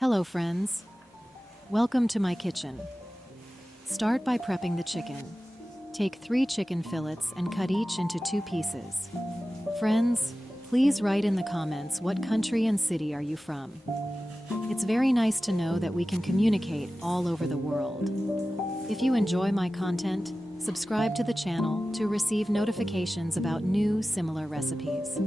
Hello friends, welcome to my kitchen. Start by prepping the chicken. Take 3 chicken fillets and cut each into 2 pieces. Friends, please write in the comments what country and city are you from. It's very nice to know that we can communicate all over the world. If you enjoy my content, subscribe to the channel to receive notifications about new similar recipes.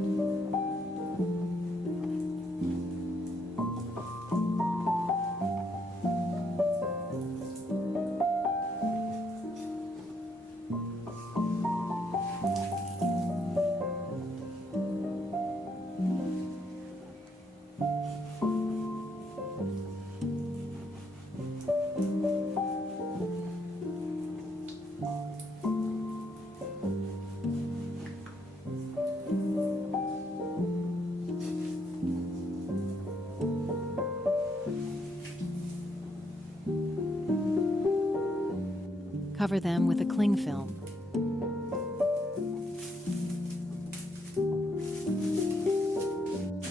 Cover them with a cling film.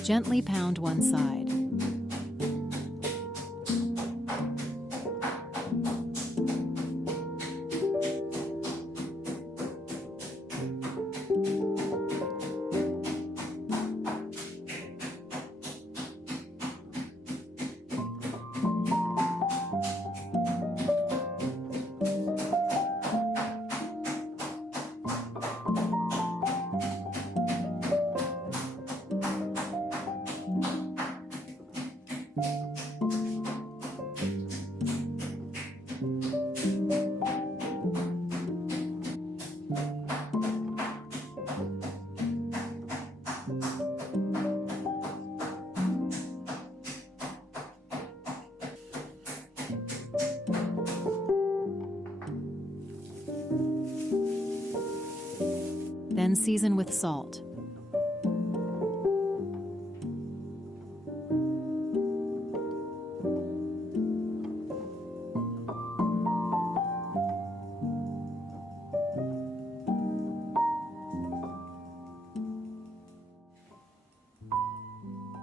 Gently pound one side. Then season with salt.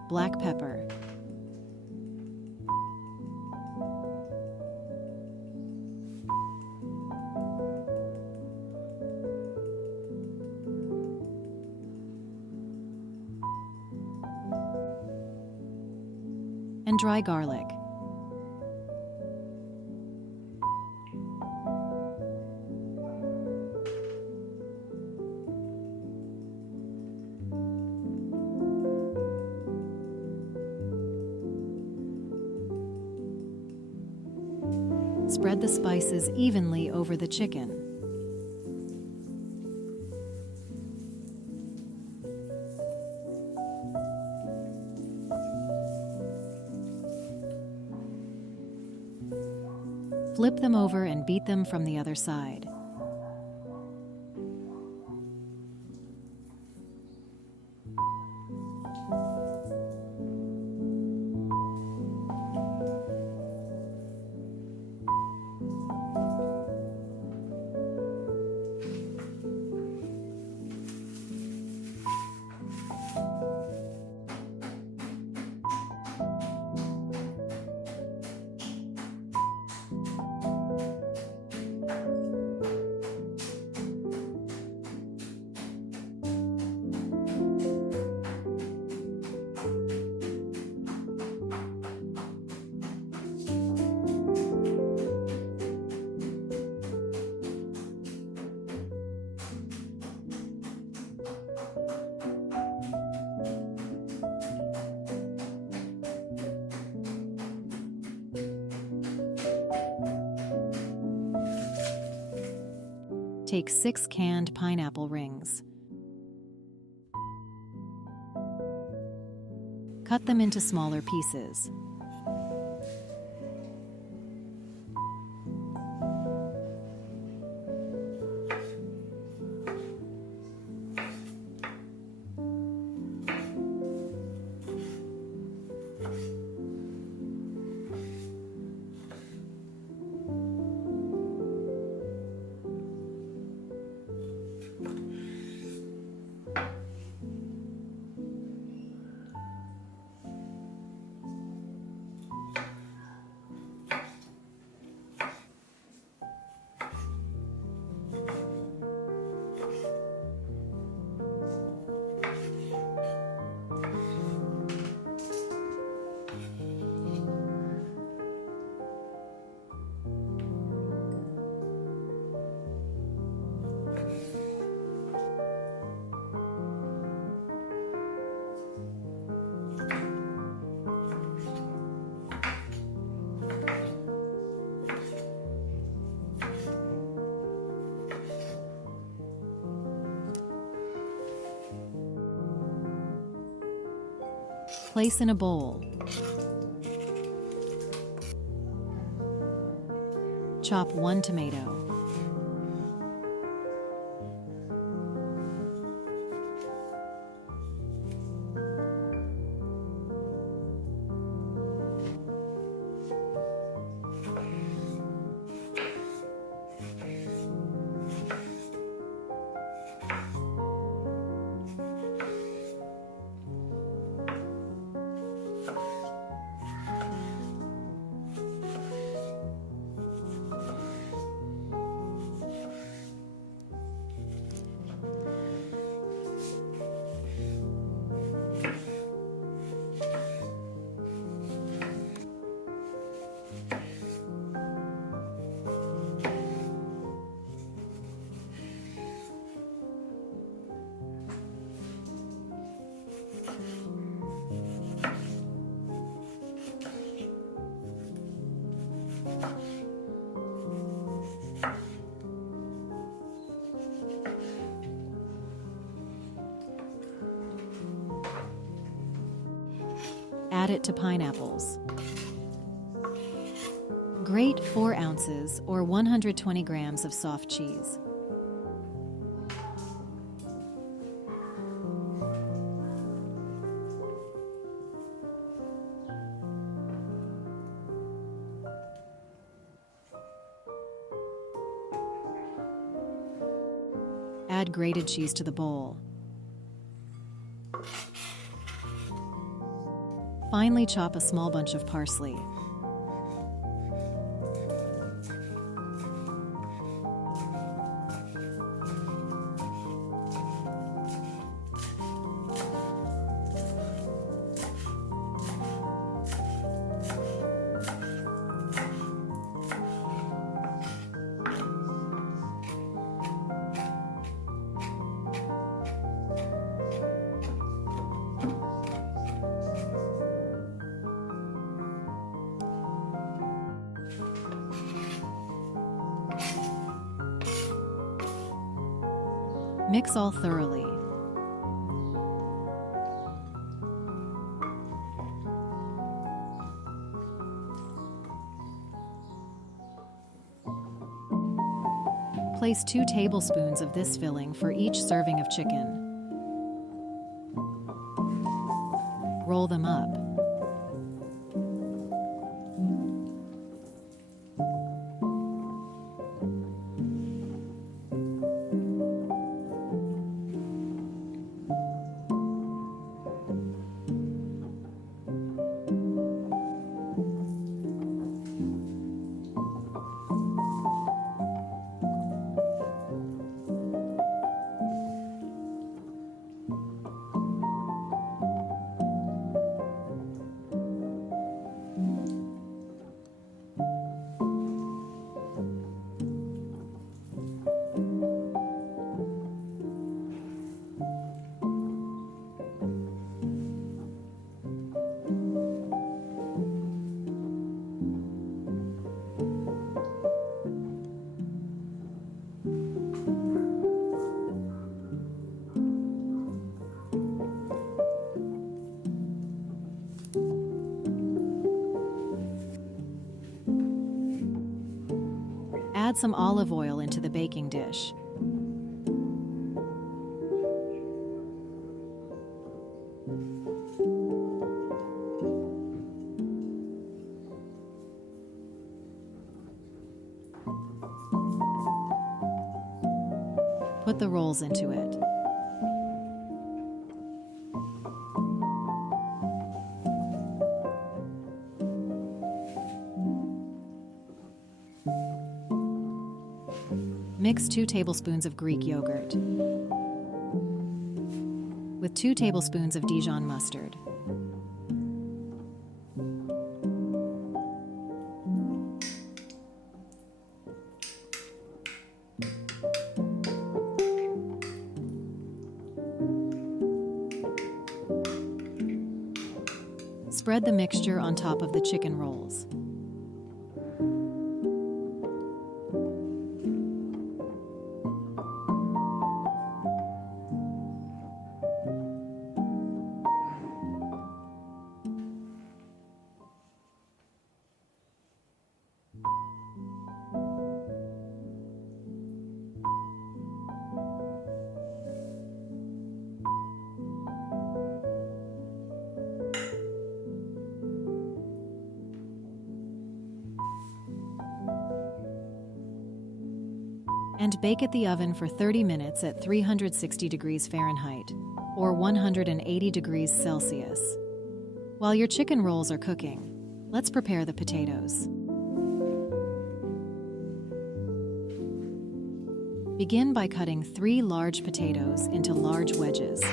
Black pepper. And dry garlic. Spread the spices evenly over the chicken. Flip them over and beat them from the other side. Take 6 canned pineapple rings. Cut them into smaller pieces. Place in a bowl. Chop 1 tomato. Add it to pineapples. Grate 4 ounces or 120 grams of soft cheese. Add grated cheese to the bowl. Finely chop a small bunch of parsley. Mix all thoroughly. Place 2 tablespoons of this filling for each serving of chicken. Roll them up. Add some olive oil into the baking dish. Put the rolls into it. Mix 2 tablespoons of Greek yogurt with 2 tablespoons of Dijon mustard. Spread the mixture on top of the chicken rolls. and bake at the oven for 30 minutes at 360 degrees Fahrenheit or 180 degrees Celsius. While your chicken rolls are cooking, let's prepare the potatoes. Begin by cutting 3 large potatoes into large wedges.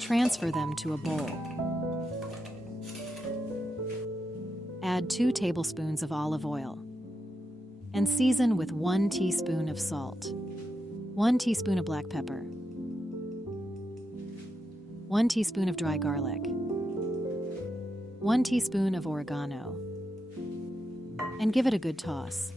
Transfer them to a bowl. Add 2 tablespoons of olive oil and season with 1 teaspoon of salt, 1 teaspoon of black pepper, 1 teaspoon of dry garlic, 1 teaspoon of oregano, and give it a good toss.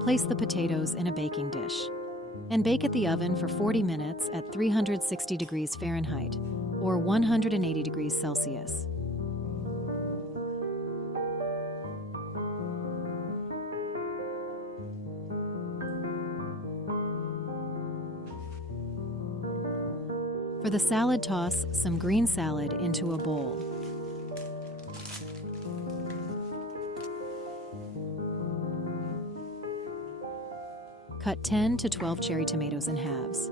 Place the potatoes in a baking dish and bake at the oven for 40 minutes at 360 degrees Fahrenheit or 180 degrees Celsius. For the salad, toss some green salad into a bowl. Cut 10 to 12 cherry tomatoes in halves.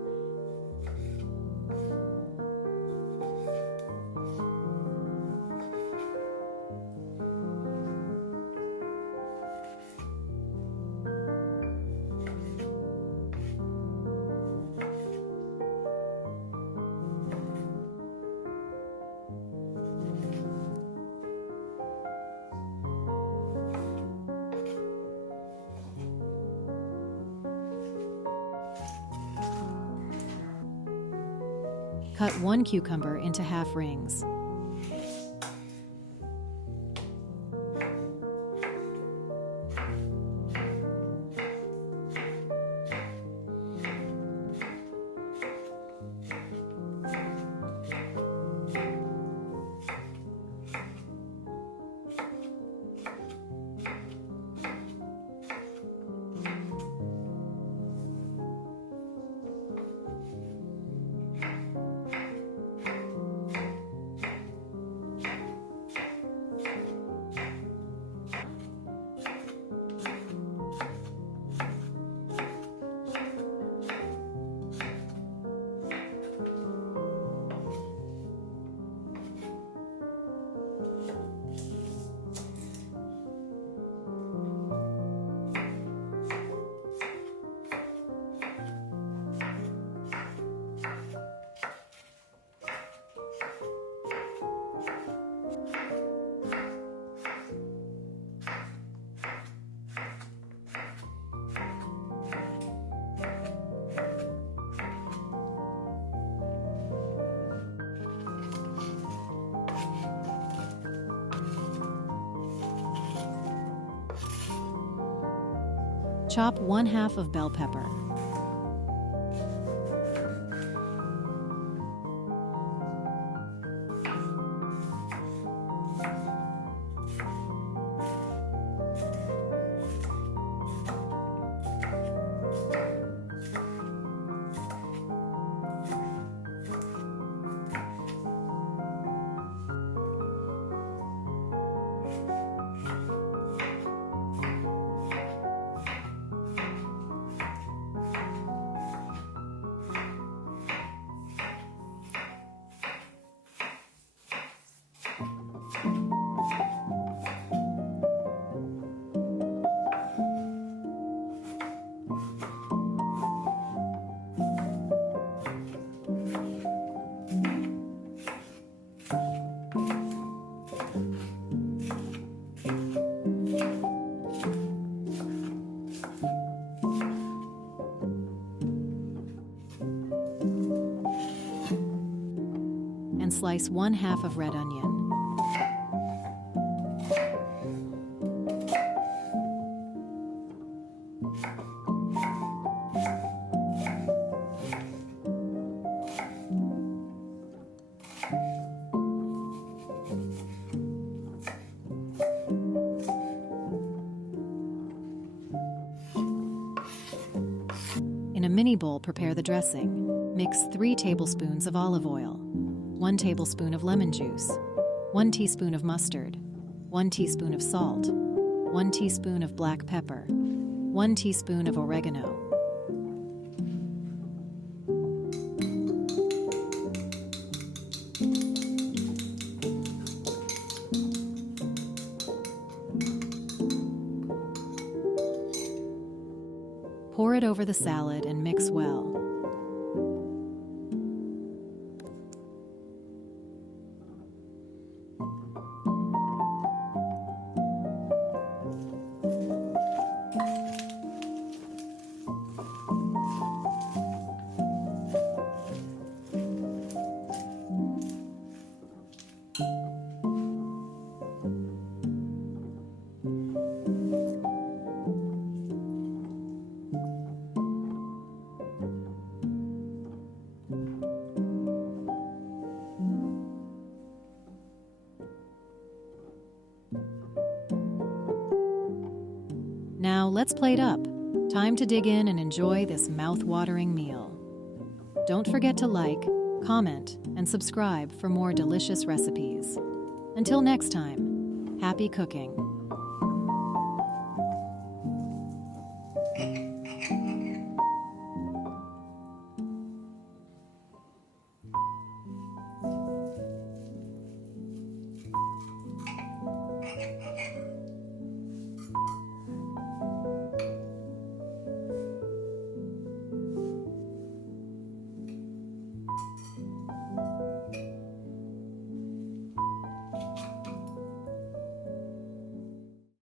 Cut 1 cucumber into half rings. Chop 1/2 of bell pepper. slice 1/2 of red onion. In a mini bowl, prepare the dressing. Mix 3 tablespoons of olive oil, 1 tablespoon of lemon juice, 1 teaspoon of mustard, 1 teaspoon of salt, 1 teaspoon of black pepper, 1 teaspoon of oregano. Pour it over the salad and mix well. Now let's plate up. Time to dig in and enjoy this mouth-watering meal. Don't forget to like, comment, and subscribe for more delicious recipes. Until next time, happy cooking.